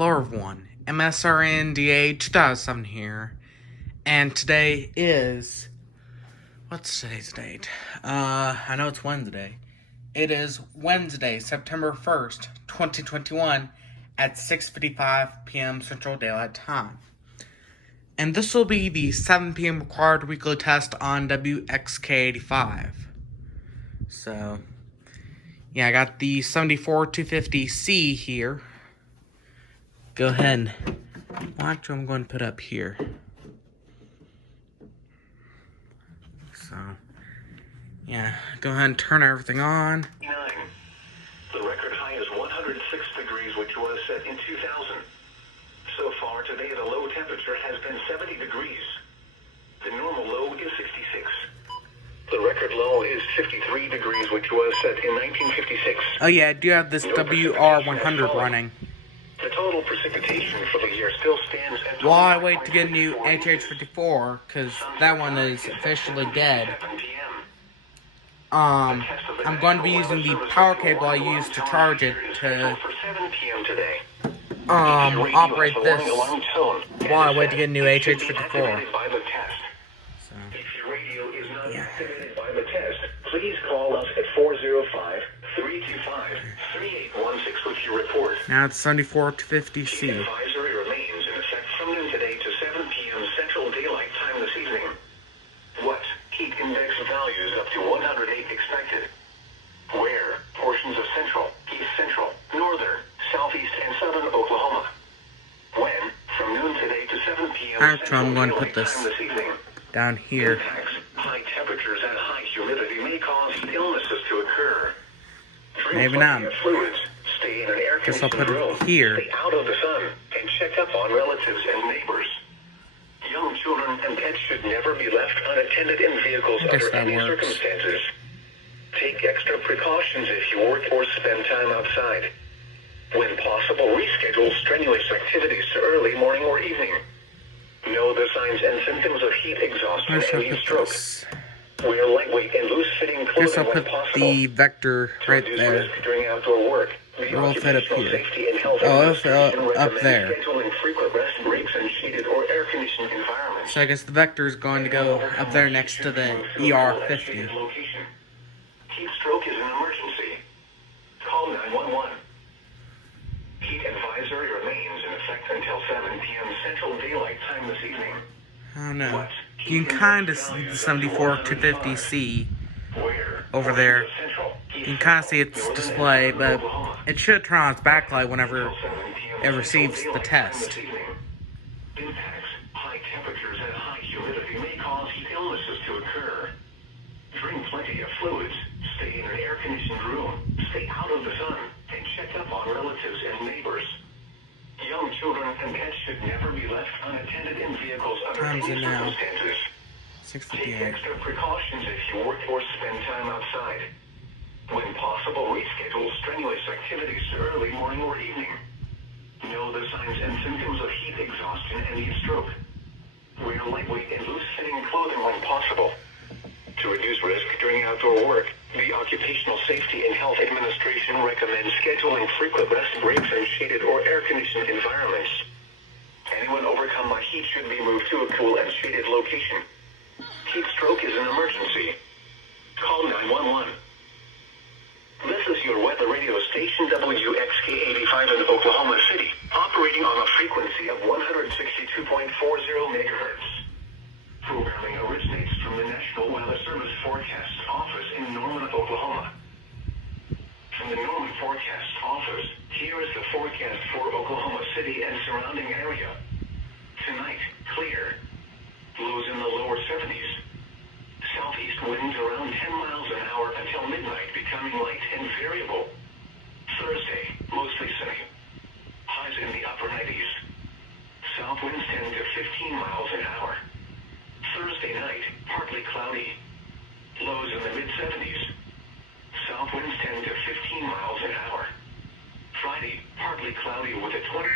Hello everyone, MSRNDA 2007 here, and today is, what's today's date? I know it's Wednesday. It is Wednesday, September 1st, 2021 at 6:55 p.m. Central Daylight Time. And this will be the 7 p.m. required weekly test on WXK85. So, yeah, I got the 74250C here. Go ahead and watch what I'm going to put up here. So, yeah, go ahead and turn everything on. 9. The record high is 106 degrees, which was set in 2000. So far today, the low temperature has been 70 degrees. The normal low is 66. The record low is 53 degrees, which was set in 1956. Oh yeah, I do have this WR100 running. The total precipitation for the year still stands at... While I wait to get a new HH54, because that one is officially dead. I'm going to be using the power cable I used to charge it to operate this while I wait to get a new HH54. So, yeah. Please call us at 405-325-3816 with your report. Now it's 74250C. Advisory remains in effect from noon today to 7 p.m. Central Daylight Time this evening. What? Heat index values up to 108 expected. Where? Portions of central, east central, northern, southeast, and southern Oklahoma. When? From noon today to 7 p.m. Actually, I'm going to put this down here. Impacts, high temperatures and high humidity may cause illnesses to occur. Maybe not. Fluids, stay in an Guess I'll put air-conditioned room, it here. stay out of the sun, and check up on relatives and neighbors. Young children and pets should never be left unattended in vehicles under any circumstances. Take extra precautions if you work or spend time outside. When possible, reschedule strenuous activities to early morning or evening. Know the signs and symptoms of heat exhaustion and heat stroke. Wear lightweight and loose-fitting clothing Guess I'll put when possible. the vector right there. During outdoor work, We'll fit up here. Oh, it'll fit up there. So I guess the vector is going to go up there next to the ER50. Heat stroke is an emergency. Call 911. Heat advisory remains in effect until 7 p.m. Central Daylight Time this evening. I don't know. You can kind of see the 74250C over there. You can kind of see its display, but it should turn on its backlight whenever it receives the test. Impacts, high temperatures and high humidity may cause heat illnesses to occur. Drink plenty of fluids, stay in an air-conditioned room, stay out of the sun, and check up on relatives and neighbors. Young children and pets should never be left unattended in vehicles under any circumstances. 6:58. Take extra precautions if you work or spend time outside. When possible, reschedule strenuous activities to early morning or evening. Know the signs and symptoms of heat exhaustion and heat stroke. Wear lightweight and loose-fitting clothing when possible. To reduce risk during outdoor work, the Occupational Safety and Health Administration recommends scheduling frequent rest breaks in shaded or air-conditioned environments. Anyone overcome by heat should be moved to a cool and shaded location. Heat stroke is an emergency. Call 911. This is your weather radio station WXK85 in Oklahoma City, operating on a frequency of 162.40 megahertz. Programming originates from the National Weather Service Forecast Office in Norman, Oklahoma. From the Norman Forecast Office, here is the forecast for Oklahoma City and surrounding area. Tonight, clear. Lows in the lower 70s. Southeast winds around 10 miles an hour until midnight, becoming light and variable. Thursday, mostly sunny. Highs in the upper 90s. South winds 10 to 15 miles an hour. Thursday night, partly cloudy. Lows in the mid-70s. South winds 10 to 15 miles an hour. Friday, partly cloudy with a 20...